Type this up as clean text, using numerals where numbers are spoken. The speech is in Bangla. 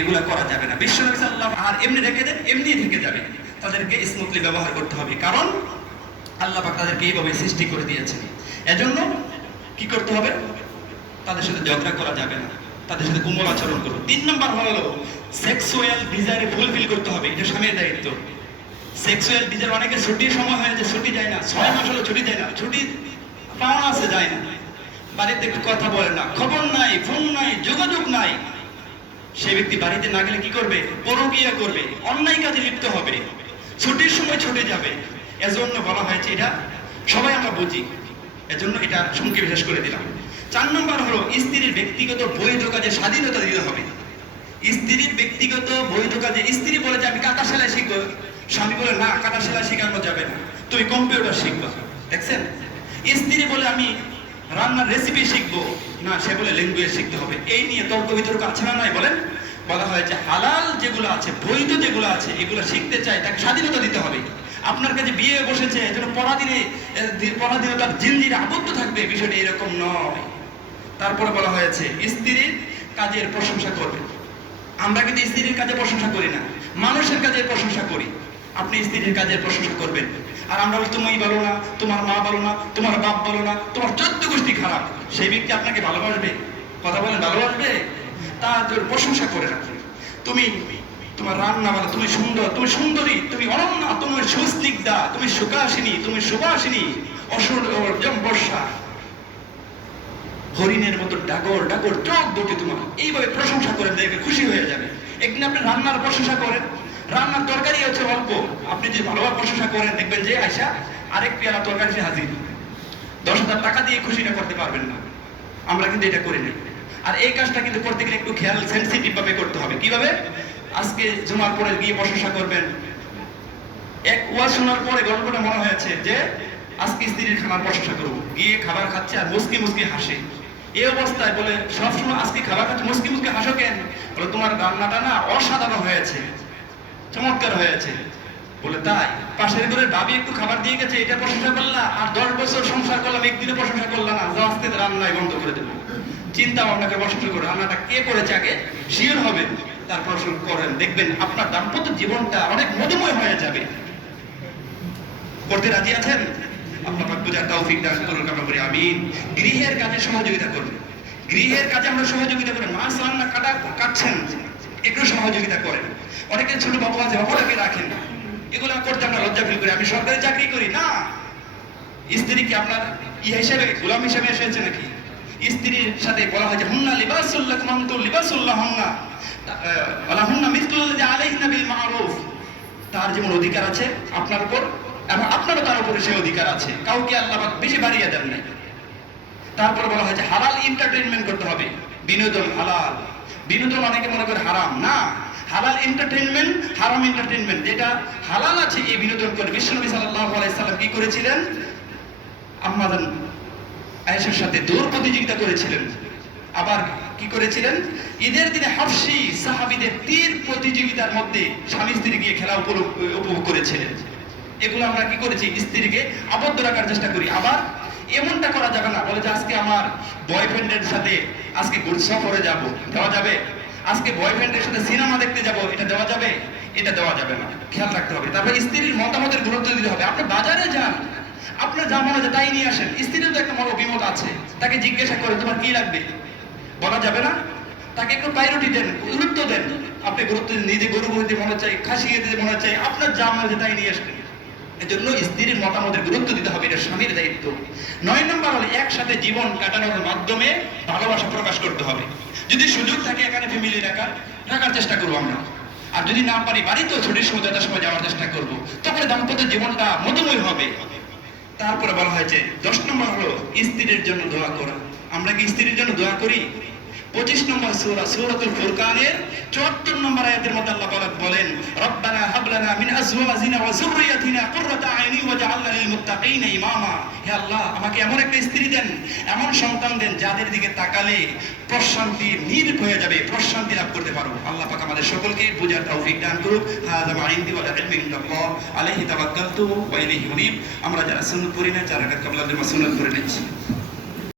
এগুলা করা যাবে না। বিশ্বনবী সাল্লাল্লাহু আর এমনি রেখে দেন, এমনি থেকে যাবে। তাদেরকে স্মুথলি ব্যবহার করতে হবে, কারণ আল্লাহ পাক তাদেরকে এইভাবে সৃষ্টি করে দিয়েছেন। এজন্য কি করতে হবে? তাদের সাথে ঝগড়া করা যাবে না, তাদের সাথে কোমল আচরণ করো। 3 নম্বর হলো সেক্সুয়াল ডিজায়ার ফুলফিল করতে হবে, এটা স্বামীর দায়িত্ব। সেক্সুয়াল ডিজায়ার অনেকে ছুটির সময় হয় যে ছুটি যায় না, 6 মাস হলো ছুটি যায় না, ছুটি পাওনা আছে যায় না, বাড়িতে একটু কথা বলে না, খবর নাই, ফোন নাই, যোগাযোগ নাই। সেই ব্যক্তি বাড়িতে না গেলে কি করবে? পরকীয়া করবে, অন্যায় কাজে লিপ্ত হবে, ছুটির সময় ছুটে যাবে। এজন্য বলা হয়েছে, এটা সবাই আমরা বুঝি, এজন্য এটা সংক্ষেপে বিশেষ করে দিলাম। 4 নম্বর হলো স্ত্রীর ব্যক্তিগত বৈধ কাজে স্বাধীনতা দিতে হবে। স্ত্রীর ব্যক্তিগত বৈধ কাজে, স্ত্রী বলে যে আমি কাঁথা সেলাই শিখবো, স্বামী বলে না, কাঁথা সেলাই শেখানো যাবে না, তুমি কম্পিউটার শিখবা। দেখছেন? স্ত্রী বলে আমি রান্নার রেসিপি শিখবো, না, সে বলে ল্যাঙ্গুয়েজ শিখতে হবে। এই নিয়ে তর্ক বিতর্ক আছে না নাই বলেন? বলা হয় যে হালাল যেগুলো আছে, বৈধ যেগুলো আছে, এগুলো শিখতে চাই, তাকে স্বাধীনতা দিতে হবে। আপনার কাছে বিয়ে বসেছে, এজন্য পরাধীনে তার জিনজিরে আবদ্ধ থাকবে, বিষয়টা এরকম নয়। তারপরে বলা হয়েছে স্ত্রীর কাজের প্রশংসা করবে। আমরা কিন্তু স্ত্রীর কাজে প্রশংসা করি না, মানুষের কাজের প্রশংসা করি। আপনি স্ত্রীর কাজের প্রশংসা করবেন, আর আমরা বলি তুমি ভালো না, তোমার মা ভালো না, তোমার বাপ ভালো না, তোমার 14 গোষ্ঠী খারাপ। সেই ব্যক্তি আপনাকে ভালোবাসবে? কথা বলেন, ভালোবাসবে? তার প্রশংসা করে রাখবে। তুমি তোমার রান্না ভালো, তুমি সুন্দর, তুমি সুন্দরী, তুমি অনন্যা, তুমি সুস্নিগ্ধা, তুমি সুকাশিনী, তুমি সুবাসিনী, বর্ষা, হরিণের মতো ডাগর ডাগর চোখ দুটি তোমার, এইভাবে প্রশংসা করেন, দেখবে খুশি হয়ে যাবে। একদিন আপনি রান্নার প্রশংসা করেন, রান্নার তরকারি হচ্ছে অল্প, আপনি যে ভালোভাবে প্রশংসা করেন, দেখবেন যে আয়সা আরেক পেয়ালা তরকারি সে হাজির। 10,000 টাকা দিয়ে খুশিটা করতে পারবেন না। আমরা কিন্তু এটা করি না। আর এই কাজটা কিন্তু করতে গেলে একটু খেয়াল, সেন্সিটিভ ভাবে করতে হবে। কিভাবে? আজকে জুমার পরে গিয়ে প্রশংসা করবেন, এক ওয়াজ শোনার পরে গল্পটা মনে হয়েছে যে আজকে স্ত্রীর খানার প্রশংসা করবো, গিয়ে খাবার খাচ্ছে আর মুসকি মুসকি হাসে। এই অবস্থায় বলে সবসময় আজকে খাবার খাচ্ছে, মুসকি মুসকি হাসো কেন? বলে তোমার রান্নাটা না অসাধারণ হয়েছে, চমৎকার হয়েছে। বলে তাই? পাশের ঘরের ভাবি একটু খাবার দিয়ে গেছে, এটা প্রশংসা করলা, আর 10 বছর সংসার করলাম, একদিনে প্রশংসা করলা না, আজকে রান্নায় বন্ধ করে দেবো। চিন্তা ভাবনাকে প্রশংসা করে, রান্নাটা কে করেছে আগে শিওর হবে, তার প্রশংসা করেন, দেখবেন আপনার দাম্পত্য জীবনটা অনেক মধুময় হয়ে যাবে। করতে রাজি আছেন? আপনার বুঝার তৌফিক দান করুন, আমরা বলি আমিন। গৃহের কাজে সহযোগিতা করবেন, গৃহের কাজে আমরা সহযোগিতা করেন। মাছ রান্না কাটছেন, একটু সহযোগিতা করেন। অনেকে ছোট বাবু আছে, বাবাটাকে রাখেন না, এগুলো করতে আমরা লজ্জা ফিল করি। আমি সরকারি চাকরি করি না। স্ত্রী কি আপনার হিসেবে, গোলাম হিসেবে এসেছে নাকি? স্ত্রীর সাথে বলা হয় যে হুন্না লিবাসুল্লাহ মামতুল লিবাসুল্লাহ হুন্না ওয়ালা হুন্না মিসলুল্লাযী আলাইহিন্না বিল মা'রুফ। তার যেমন অধিকার আছে আপনার উপর, এবং আপনারও তার উপরে সেই অধিকার আছে, কাউকে আল্লাহ পাক বেশি বাড়িয়ে দেন নাই। তারপর বলা হয় যে হালাল এন্টারটেইনমেন্ট করতে হবে, বিনোদন হালাল। বিনোদন অনেকে মনে করে হারাম, না, হালাল এন্টারটেইনমেন্ট, হারাম এন্টারটেইনমেন্ট। যেটা হালাল আছে এই বিনোদন করে। বিশ্বনবী সাল্লাল্লাহু আলাইহি সাল্লাম কি করেছিলেন? আম্মা জান আয়েশার সাথে দৌড় প্রতিযোগিতা করেছিলেন। আবার কি করেছিলেন? ঈদের দিনে হাফসি সাহাবীদের তীর প্রতিযোগিতার মধ্যে স্বামী স্ত্রী গিয়ে খেলা উপভোগ করেছিলেন। এগুলো আমরা কি করেছি? স্ত্রীকে আবদ্ধ রাখার চেষ্টা করি। আবার এমনটা করা যাবে না, বলে যে আজকে আমার বয়ফ্রেন্ডের সাথে আজকে সফরে যাব, দেওয়া যাবে? আজকে বয়ফ্রেন্ডের সাথে সিনেমা দেখতে যাব, এটা দেওয়া যাবে? এটা দেওয়া যাবে না, খেয়াল রাখতে হবে। তারপর স্ত্রীর মতামতের গুরুত্ব দিতে হবে। আপনি বাজারে যান, আপনার যা মনে হয় তাই নিয়ে আসেন। স্ত্রীর তো একটা মত অভিমত আছে, তাকে জিজ্ঞাসা করে তোমার কি লাগবে, বলা যাবে না? তাকে একটু প্রায়োরিটি দেন, গুরুত্ব দেন। আপনি গুরুত্ব দিন, নিজে গরু দিতে মনে চাই, খাসি দিতে মনে চাই, আপনার যা মনে হয় তাই নিয়ে আসবেন। এজন্য স্ত্রীর মতামতের গুরুত্ব দিতে হবে, এটা স্বামীর দায়িত্ব। 9 নম্বর হলো একসাথে জীবন কাটানোর মাধ্যমে ভালোবাসা প্রকাশ করতে হবে। যদি সুযোগ থাকে এখানে ফ্যামিলি রাখার চেষ্টা করবো আমরা, আর যদি না পারি বাড়িতেও ছুটির সময় যথার সময় যাওয়ার চেষ্টা করবো, তারপরে দাম্পত্য জীবনটা মধুময় হবে। তারপরে বলা হয়েছে 10 নম্বর হলো স্ত্রীর জন্য দোয়া করা। আমরা কি স্ত্রীর জন্য দোয়া করি? 25 নম্বর সূরা সূরাতুল ফুরকানের 74 নম্বর আয়াতের মধ্যে আল্লাহ পাক বলেন, রব্বানা হাব লানা মিন আজওয়াজিনা ওয়া যুররিয়াতিনা কুররাতা আইনি ওয়াজআলনা লিল মুত্তাকিনা ইমামা। হে আল্লাহ, আমাকে এমন একটা স্ত্রী দেন, এমন সন্তান দেন যাদের দিকে তাকালে প্রশান্তি নির্ভর হয়ে যাবে, প্রশান্তি লাভ করতে পারবো। আল্লাহ পাক আমাদের সকলকে বুঝার তৌফিক দান করুক। হাযা মা ইনদি ওয়া লা ইলমা ইল্লাল্লাহ আলাইহি তাওয়াক্কালতু ওয়া ইলাইহি উনীব। আমরা যারা সুন্নাত পড়ি না, যারা কাবলাদের সুন্নাত পড়ে নিচ্ছি।